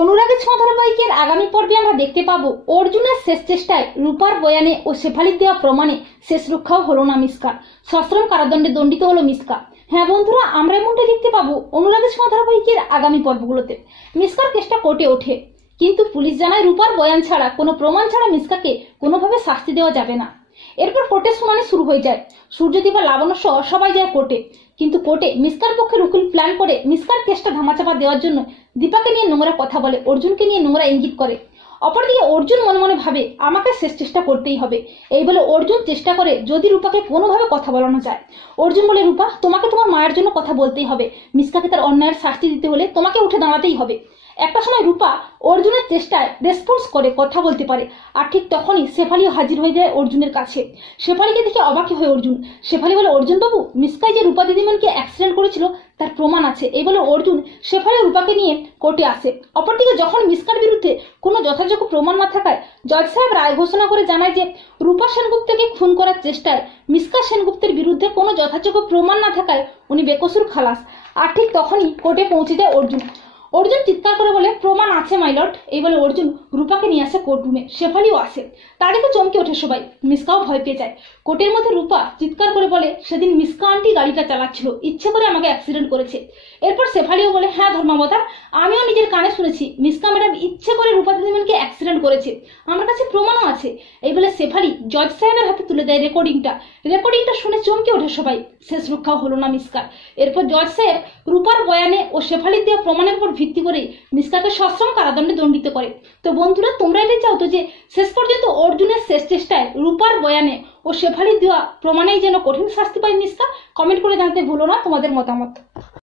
অনুরাগের ছোঁয়া ধারাবাহিকের আগামী পর্বে আমরা দেখতে পাবো অর্জুনের শেষ চেষ্টায় রূপার বয়ানে ও শেফালির দেওয়া প্রমাণে শেষ রক্ষাও হলো না মিসকার। সশ্রম কারাদণ্ডে দণ্ডিত হলো মিসকা। হ্যাঁ বন্ধুরা, আমরা এমনটাই দেখতে পাবো অনুরাগের ছোঁয়া ধারাবাহিকের আগামী পর্বগুলোতে। মিসকার কেসটা কোর্টে ওঠে, কিন্তু পুলিশ জানায় রূপার বয়ান ছাড়া, কোনো প্রমাণ ছাড়া মিসকাকে কোনোভাবে শাস্তি দেওয়া যাবে না। এরপর কোর্টের শুনানি শুরু হয়ে যায়। সূর্যদীপ আর লাবণ্য সহ সবাই যায় কোর্টে, কিন্তু কোর্টে মিসকার পক্ষের উকিল প্ল্যান করে মিসকার কেসটা ধামাচাপা দেওয়ার জন্য দীপাকে নিয়ে নোংরা কথা বলে, অর্জুনকে নিয়ে নোংরা ইঙ্গিত করে। অপরদিকে অর্জুন মনে মনে ভাবে আমাকে শেষ চেষ্টা করতেই হবে। এই বলে অর্জুন চেষ্টা করে যদি রূপাকে কোনোভাবে কথা বলানো যায়। অর্জুন বলে, রূপা, তোমাকে তোমার মায়ের জন্য কথা বলতেই হবে। মিসকাকে তার অন্যায়ের শাস্তি দিতে হলে তোমাকে উঠে দাঁড়াতেই হবে। একটা সময় রূপা অর্জুনের চেষ্টায় রেসপন্স করে কথা বলতে পারে, আর ঠিক তখনই শেফালিও হাজির হয়ে যায় অর্জুনের কাছে। শেফালিকে দেখে অবাকই হয় অর্জুন। শেফালি বলে, অর্জুন বাবু, মিসকাই যে রূপা দিদিমণিকে অ্যাক্সিডেন্ট করেছিল তার প্রমাণ আছে। এই বলে অর্জুন শেফালি রূপাকে নিয়ে কোর্টে আসে। অপরদিকে যখন মিসকার বিরুদ্ধে কোনো যথাযোগ্য প্রমাণ না থাকায় জজ সাহেব রায় ঘোষণা করে জানায় যে রূপা সেনগুপ্তকে খুন করার চেষ্টায় মিসকা সেনগুপ্তের বিরুদ্ধে কোনো যথাযোগ্য প্রমাণ না থাকায় উনি বেকসুর খালাস। আর ঠিক তখনই কোর্টে পৌঁছে যায় অর্জুন। অর্জুন চিৎকার করে বলে, প্রমাণ আছে মাই লর্ড। এই বলে অর্জুন রূপাকে নিয়ে আসে কোর্টরুমে। শেফালিও আসে। তার দিকে চমকে ওঠে সবাই। মিসকাও ভয় পেয়ে যায়। কোর্টের মধ্যে রূপা চিৎকার করে বলে, সেদিন মিসকা আন্টি গাড়িটা চালাচ্ছিল, ইচ্ছে করে আমাকে অ্যাক্সিডেন্ট করেছে। এরপর শেফালিও বলে, হ্যাঁ ধর্মাবতার, আমিও নিজের কানে শুনেছি মিসকা ম্যাডাম ইচ্ছে করে রূপা দিদিমণিকে অ্যাক্সিডেন্ট করেছে, আমার কাছে প্রমাণও আছে। এই বলে শেফালি জজ সাহেবের হাতে তুলে দেয় রেকর্ডিংটা শুনে চমকে ওঠে সবাই। শেষ রক্ষাও হলো না মিসকার। এরপর জজ সাহেব রূপার বয়ানে ও শেফালির দেওয়া প্রমাণের উপর ভিত্তি করে মিসকাকে সশ্রম কারাদণ্ডে দণ্ডিত করে। তো বন্ধুরা, তোমরা এটাই চাও তো যে শেষ পর্যন্ত অর্জুনের শেষ চেষ্টায় রূপার বয়ানে ও শেফালির দেওয়া প্রমাণেই যেন কঠিন শাস্তি পায় মিসকা? কমেন্ট করে জানাতে ভুলো না তোমাদের মতামত।